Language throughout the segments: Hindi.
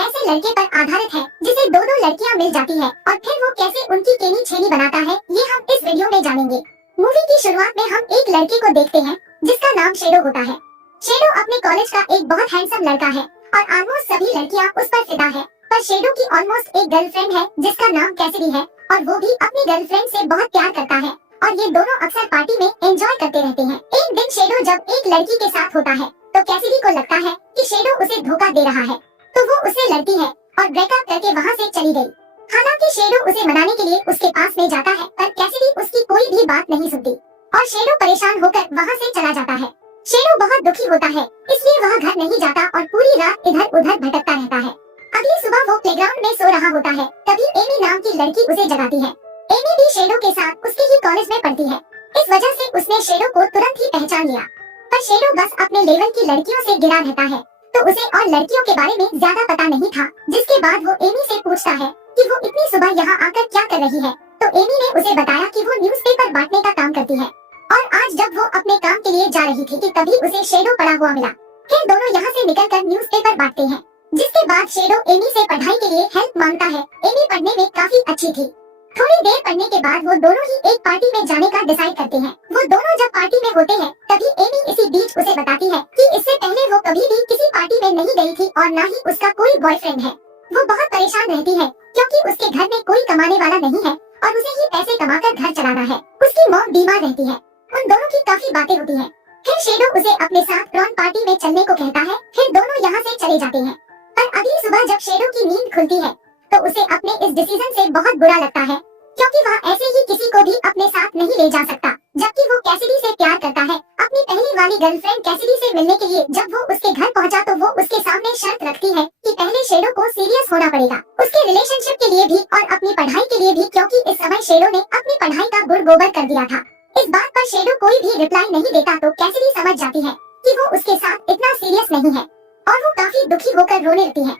ऐसे लड़के पर आधारित है जिसे दो दो लड़कियां मिल जाती है और फिर वो कैसे उनकी केनी छेनी बनाता है, ये हम इस वीडियो में जानेंगे। मूवी की शुरुआत में हम एक लड़के को देखते हैं जिसका नाम शेडो होता है। शेडो अपने कॉलेज का एक बहुत हैंडसम लड़का है और ऑलमोस्ट सभी लड़कियां उस पर फिदा है। पर शेडो की ऑलमोस्ट एक गर्लफ्रेंड है जिसका नाम कैसिडी है और वो भी अपनी गर्लफ्रेंड से बहुत प्यार करता है और ये दोनों अक्सर पार्टी में एंजॉय करते रहते हैं। एक दिन शेडो जब एक लड़की के साथ होता है तो कैसिडी को लगता है कि शेडो उसे धोखा दे रहा है, तो वो उससे लड़ती है और ब्रेकअप करके वहाँ से चली गई। हालांकि शेडो उसे मनाने के लिए उसके पास में जाता है पर कैसिडी उसकी कोई भी बात नहीं सुनती और शेडो परेशान होकर वहाँ से चला जाता है। शेडो बहुत दुखी होता है, इसलिए वह घर नहीं जाता और पूरी रात इधर उधर भटकता रहता है। अगली सुबह वो प्लेग्राउंड में सो रहा होता है, तभी एमी नाम की लड़की उसे जगाती है। एमी भी शेडो के साथ उसके ही कॉलेज में पढ़ती है, इस वजह से उसने शेडो को तुरंत ही पहचान लिया। पर शेडो बस अपने लेवल की लड़कियों से घिरा रहता है, तो उसे और लड़कियों के बारे में ज्यादा पता नहीं था। जिसके बाद वो एमी से पूछता है कि वो इतनी सुबह यहाँ आकर क्या कर रही है, तो एमी ने उसे बताया कि वो न्यूज़पेपर बांटने का काम करती है और आज जब वो अपने काम के लिए जा रही थी कि तभी उसे शेडो पड़ा हुआ मिला। फिर दोनों यहाँ से निकलकर न्यूज़पेपर बांटते हैं। जिसके बाद शेडो एमी से पढ़ाई के लिए हेल्प मांगता है। एमी पढ़ने में काफी अच्छी थी। थोड़ी देर पढ़ने के बाद वो दोनों ही एक पार्टी में जाने का डिसाइड करते हैं। वो दोनों जब पार्टी में होते हैं तभी एमी इसी बीच उसे बताती है कि इससे पहले वो कभी भी किसी पार्टी में नहीं गई थी और न ही उसका कोई बॉयफ्रेंड है। वो बहुत परेशान रहती है क्योंकि उसके घर में कोई कमाने वाला नहीं है और उसे ही पैसे कमाकर घर चलाना है। उसकी मॉम बीमार रहती है। उन दोनों की काफी बातें होती है। फिर शेडो उसे अपने साथ प्रॉन पार्टी में चलने को कहता है। फिर दोनों यहाँ से चले जाते हैं। पर अगली सुबह जब शेडो की नींद खुलती है तो उसे अपने इस डिसीजन से बहुत बुरा लगता है क्योंकि वह ऐसे ही किसी को भी अपने साथ नहीं ले जा सकता, जबकि वो कैसिडी से प्यार करता है। अपनी पहली वाली गर्लफ्रेंड कैसिडी से मिलने के लिए जब वो उसके घर पहुंचा तो वो उसके सामने शर्त रखती है कि पहले शेडो को सीरियस होना पड़ेगा, उसके रिलेशनशिप के लिए भी और अपनी पढ़ाई के लिए भी, क्योंकि इस समय शेडो ने अपनी पढ़ाई का गुड़ गोबर कर दिया था। इस बात पर शेडो कोई भी रिप्लाई नहीं देता तो कैसिडी समझ जाती है कि वो उसके साथ इतना सीरियस नहीं है और वो काफी दुखी होकर रोने लगती है।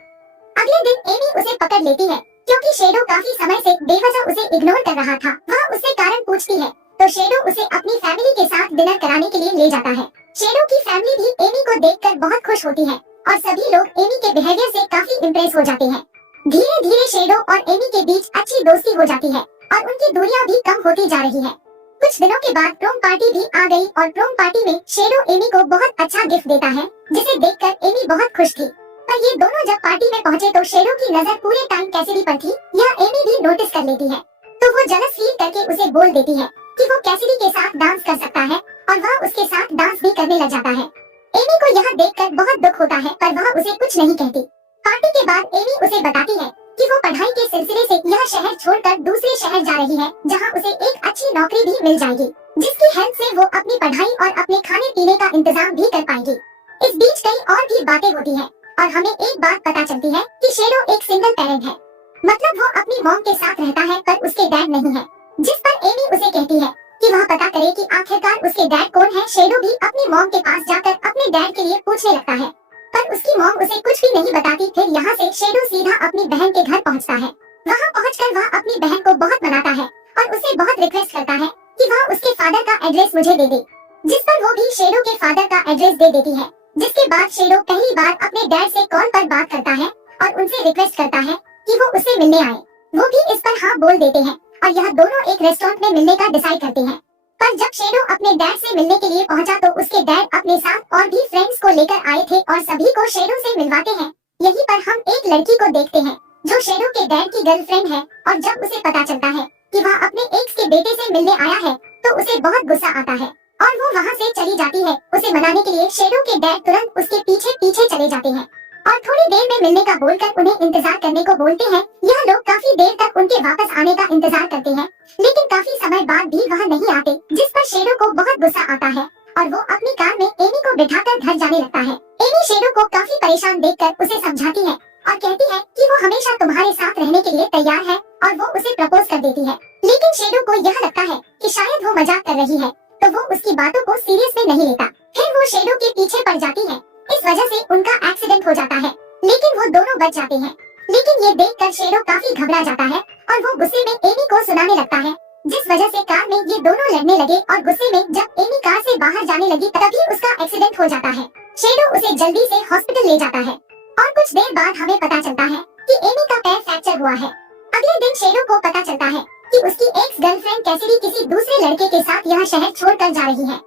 अगले दिन एमी उसे पकड़ लेती है क्योंकि शेडो काफी समय से बेवजह उसे इग्नोर कर रहा था। वह उससे कारण पूछती है तो शेडो उसे अपनी फैमिली के साथ डिनर कराने के लिए ले जाता है। शेडो की फैमिली भी एमी को देखकर बहुत खुश होती है और सभी लोग एमी के बिहेवियर से काफी इम्प्रेस हो जाते हैं। धीरे धीरे शेडो और एमी के बीच अच्छी दोस्ती हो जाती है और उनकी दूरियां भी कम होती जा रही है। कुछ दिनों के बाद प्रोम पार्टी भी आ गई और प्रोम पार्टी में शेडो एमी को बहुत अच्छा गिफ्ट देता है, जिसे देखकर एमी बहुत खुश थी। पर ये दोनों जब पार्टी में पहुंचे तो शेडो की नजर पूरे टाइम कैसिडी पर थी। यह एमी भी नोटिस कर लेती है तो वो जलस फील करके उसे बोल देती है कि वो कैसिडी के साथ डांस कर सकता है और वह उसके साथ डांस भी करने लग जाता है। एमी को यह देखकर बहुत दुख होता है पर वह उसे कुछ नहीं कहती। पार्टी के बाद एमी उसे बताती है कि वो पढ़ाई के सिलसिले से यह शहर छोड़कर दूसरे शहर जा रही है जहाँ उसे एक अच्छी नौकरी भी मिल जाएगी, जिसकी हेल्प से वो अपनी पढ़ाई और अपने खाने पीने का इंतजाम भी कर पाएगी। इस बीच कई और भी बातें होती है और हमें एक बात पता चलती है कि शेडो एक सिंगल पेरेंट है, मतलब वो अपनी मॉम के साथ रहता है पर उसके डैड नहीं है। जिस पर एमी उसे कहती है कि वह पता करे कि आखिरकार उसके डैड कौन है। शेडो भी अपनी मॉम के पास जाकर अपने डैड के लिए पूछने लगता है पर उसकी मॉम उसे कुछ भी नहीं बताती। फिर यहाँ से शेडो सीधा अपनी बहन के घर पहुँचता है। वहाँ पहुँचकर वह अपनी बहन को बहुत मनाता है और उसे बहुत रिक्वेस्ट करता है कि वह उसके फादर का एड्रेस मुझे दे दे, जिस पर वो भी शेडो के फादर का एड्रेस दे देती है। जिसके बाद शेडो पहली बार अपने डैड से कॉल पर बात करता है और उनसे रिक्वेस्ट करता है कि वो उससे मिलने आए। वो भी इस पर हाँ बोल देते हैं और यह दोनों एक रेस्टोरेंट में मिलने का डिसाइड करते हैं। पर जब शेडो अपने डैड से मिलने के लिए पहुंचा तो उसके डैड अपने साथ और भी फ्रेंड्स को लेकर आए थे और सभी को शेडो से मिलवाते हैं। यहीं पर हम एक लड़की को देखते हैं जो शेडो के डैड की गर्लफ्रेंड है और जब उसे पता चलता है कि वह अपने एक्स के बेटे से मिलने आया है तो उसे बहुत गुस्सा आता है और वो वहाँ से चली जाती है। उसे मनाने के लिए शेडो के डैड तुरंत उसके पीछे पीछे चले जाते हैं और थोड़ी देर में मिलने का बोलकर उन्हें इंतजार करने को बोलते हैं। यह लोग काफी देर तक उनके वापस आने का इंतजार करते हैं लेकिन काफी समय बाद भी वह नहीं आते, जिस पर शेडो को बहुत गुस्सा आता है और वो अपनी कार में एमी को बिठाकर घर जाने लगता है। एमी शेडो को काफी परेशान देखकर उसे समझाती है और कहती है कि वो हमेशा तुम्हारे साथ रहने के लिए तैयार है और वो उसे प्रपोज कर देती है। लेकिन शेडो को यह लगता है कि शायद वो मजाक कर रही है तो वो उसकी बातों को सीरियस में नहीं लेता। फिर वो शेडो के पीछे पड़ जाती है, इस वजह से उनका एक्सीडेंट हो जाता है लेकिन वो दोनों बच जाते हैं। लेकिन ये देखकर शेडो काफी घबरा जाता है और वो गुस्से में एमी को सुनाने लगता है, जिस वजह से कार में ये दोनों लड़ने लगे और गुस्से में जब एमी कार से बाहर जाने लगी तभी उसका एक्सीडेंट हो जाता है। शेडो उसे जल्दी से हॉस्पिटल ले जाता है। और कुछ देर बाद हमें पता चलता है कि एमी का पैर फ्रैक्चर हुआ है। अगले दिन शेडो को पता चलता है कि उसकी एक्स गर्लफ्रेंड कैसिडी किसी दूसरे लड़के के साथ यह शहर छोड़कर जा रही है।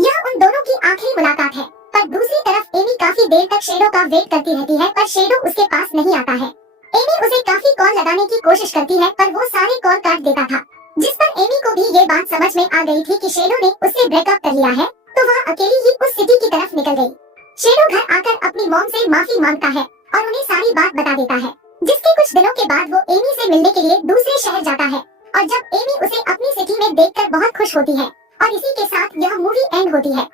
यह उन दोनों की आखिरी मुलाकात है। पर दूसरी तरफ एमी काफी देर तक शेडो का वेट करती रहती है, पर शेडो उसके पास नहीं आता है। एमी उसे काफी कॉल लगाने की कोशिश करती है, पर वो सारे कॉल काट देता था, जिस पर एमी को भी ये बात समझ में आ गई थी कि शेडो ने उससे ब्रेकअप कर लिया है, तो वह अकेली ही उस सिटी की तरफ निकल गई। शेडो घर आकर अपनी मॉम से माफी मांगता है और उन्हें सारी बात बता देता है, जिसके कुछ दिनों के बाद वो एमी से मिलने के लिए दूसरे शहर जाता है। और जब एमी उसे अपनी सिटी में देखकर बहुत खुश होती है, और इसी के साथ यह मूवी एंड होती है।